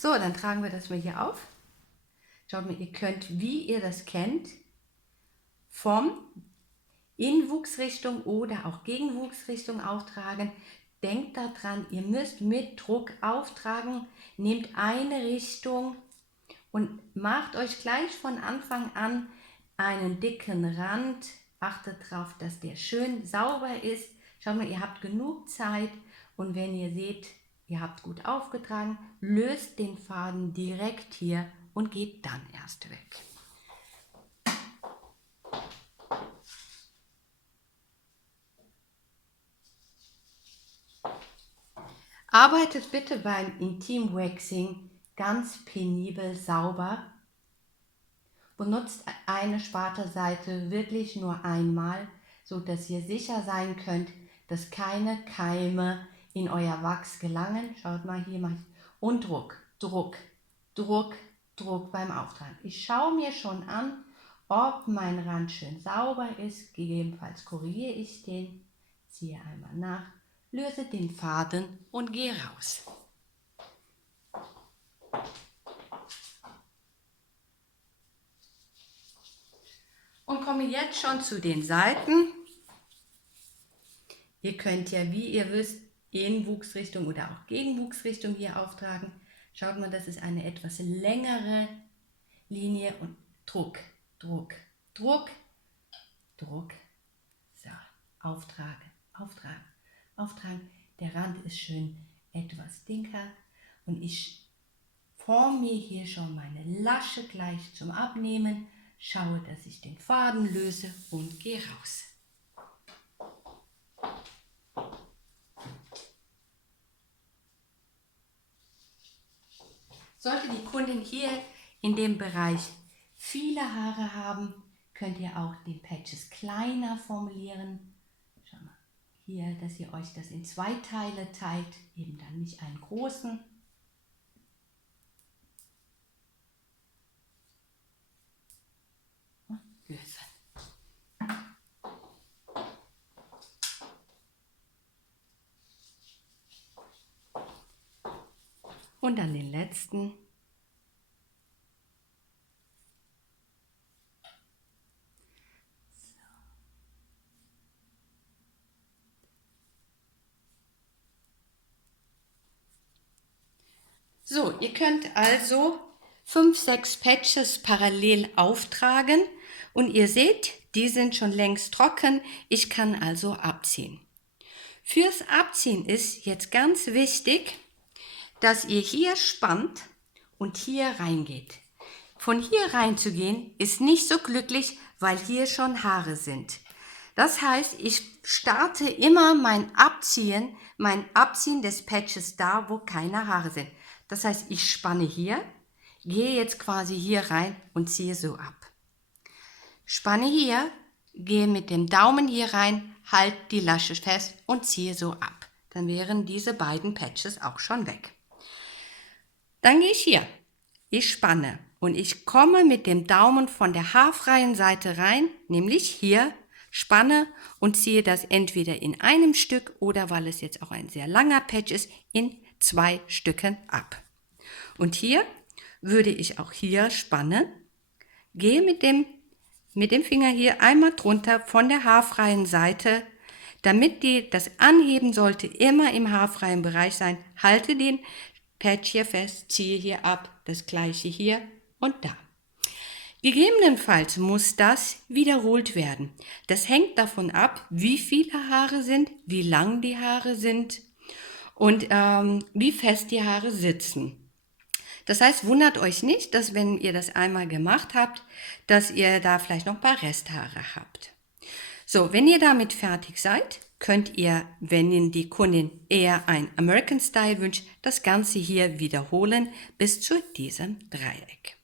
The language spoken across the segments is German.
So, dann tragen wir das mal hier auf. Schaut mal, ihr könnt, wie ihr das kennt, vom Inwuchsrichtung oder auch Gegenwuchsrichtung auftragen. Denkt daran, ihr müsst mit Druck auftragen. Nehmt eine Richtung und macht euch gleich von Anfang an einen dicken Rand. Achtet darauf, dass der schön sauber ist. Schaut mal, ihr habt genug Zeit und wenn ihr seht, ihr habt gut aufgetragen, löst den Faden direkt hier und geht dann erst weg. Arbeitet bitte beim Intim Waxing ganz penibel sauber. Benutzt eine Spartelseite wirklich nur einmal, so dass ihr sicher sein könnt, dass keine Keime in euer Wachs gelangen. Schaut mal, hier mache ich. Und Druck, Druck, Druck, Druck beim Auftragen. Ich schaue mir schon an, ob mein Rand schön sauber ist. Gegebenenfalls korrigiere ich den, ziehe einmal nach, löse den Faden und gehe raus. Und komme jetzt schon zu den Seiten. Ihr könnt ja, wie ihr wisst, Inwuchsrichtung oder auch Gegenwuchsrichtung hier auftragen. Schaut mal, das ist eine etwas längere Linie und Druck, Druck, Druck, Druck. So, auftragen, auftragen, auftragen. Der Rand ist schön etwas dicker und ich forme mir hier schon meine Lasche gleich zum Abnehmen. Schaue, dass ich den Faden löse und gehe raus. Sollte die Kundin hier in dem Bereich viele Haare haben, könnt ihr auch die Patches kleiner formulieren. Schau mal, hier, dass ihr euch das in 2 Teile teilt, eben dann nicht einen großen. Und lösen. Und dann den letzten. So, ihr könnt also 5, 6 Patches parallel auftragen und ihr seht, die sind schon längst trocken. Ich kann also abziehen. Fürs Abziehen ist jetzt ganz wichtig, dass ihr hier spannt und hier reingeht. Von hier reinzugehen ist nicht so glücklich, weil hier schon Haare sind. Das heißt, ich starte immer mein Abziehen des Patches da, wo keine Haare sind. Das heißt, ich spanne hier, gehe jetzt quasi hier rein und ziehe so ab. Spanne hier, gehe mit dem Daumen hier rein, halte die Lasche fest und ziehe so ab. Dann wären diese beiden Patches auch schon weg. Dann gehe ich hier, ich spanne und ich komme mit dem Daumen von der haarfreien Seite rein, nämlich hier, spanne und ziehe das entweder in einem Stück oder, weil es jetzt auch ein sehr langer Patch ist, in 2 Stücken ab. Und hier würde ich auch hier spannen, gehe mit dem Finger hier einmal drunter von der haarfreien Seite, damit das Anheben sollte immer im haarfreien Bereich sein, halte den Patch hier fest, ziehe hier ab, das gleiche hier und da. Gegebenenfalls muss das wiederholt werden. Das hängt davon ab, wie viele Haare sind, wie lang die Haare sind und wie fest die Haare sitzen. Das heißt, wundert euch nicht, dass wenn ihr das einmal gemacht habt, dass ihr da vielleicht noch ein paar Resthaare habt. So, wenn ihr damit fertig seid, könnt ihr, wenn die Kundin eher ein American Style wünscht, das Ganze hier wiederholen bis zu diesem Dreieck.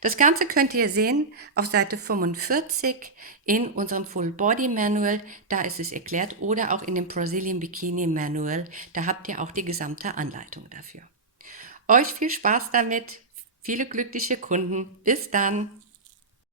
Das Ganze könnt ihr sehen auf Seite 45 in unserem Full Body Manual, da ist es erklärt, oder auch in dem Brazilian Bikini Manual, da habt ihr auch die gesamte Anleitung dafür. Euch viel Spaß damit, viele glückliche Kunden, bis dann!